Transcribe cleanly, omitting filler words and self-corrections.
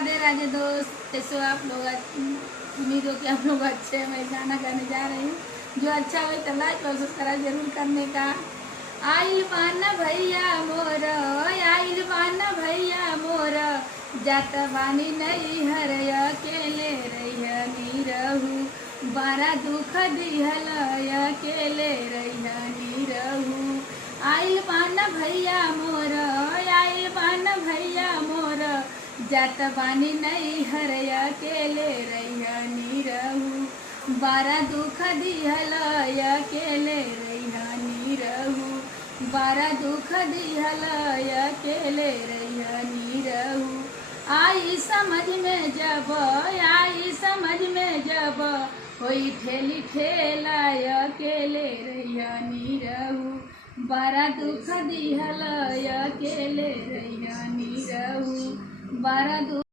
राधे राधे दोस्त, कैसे हो आप लोग? उम्मीद हो कि आप लोग अच्छे हैं। मैं गाना गाने जा रही हूँ। जो अच्छा हो तो लाइक और सब्सक्राइब जरूर करने का। आइल बाना भैया मोर, आइल बाना भैया मोर, जात बानी नहीं हर अकेले रही रहू, बारा दुख दिहल अकेले रही रहू। आइल बाना भैया मोर, आइल बाना भैया मोर, जात बानी नहीं हर अकेले रही रहू, बारा दुख दिहल अकेले रही रहू, बारा दुख दिहल अकेले रही रहू। आई समझ में जब, आई समझ में जब, होई ठेली ठेला अकेले रही रहू, बारा दुख दिहल अकेले रही रहू, बारा दुख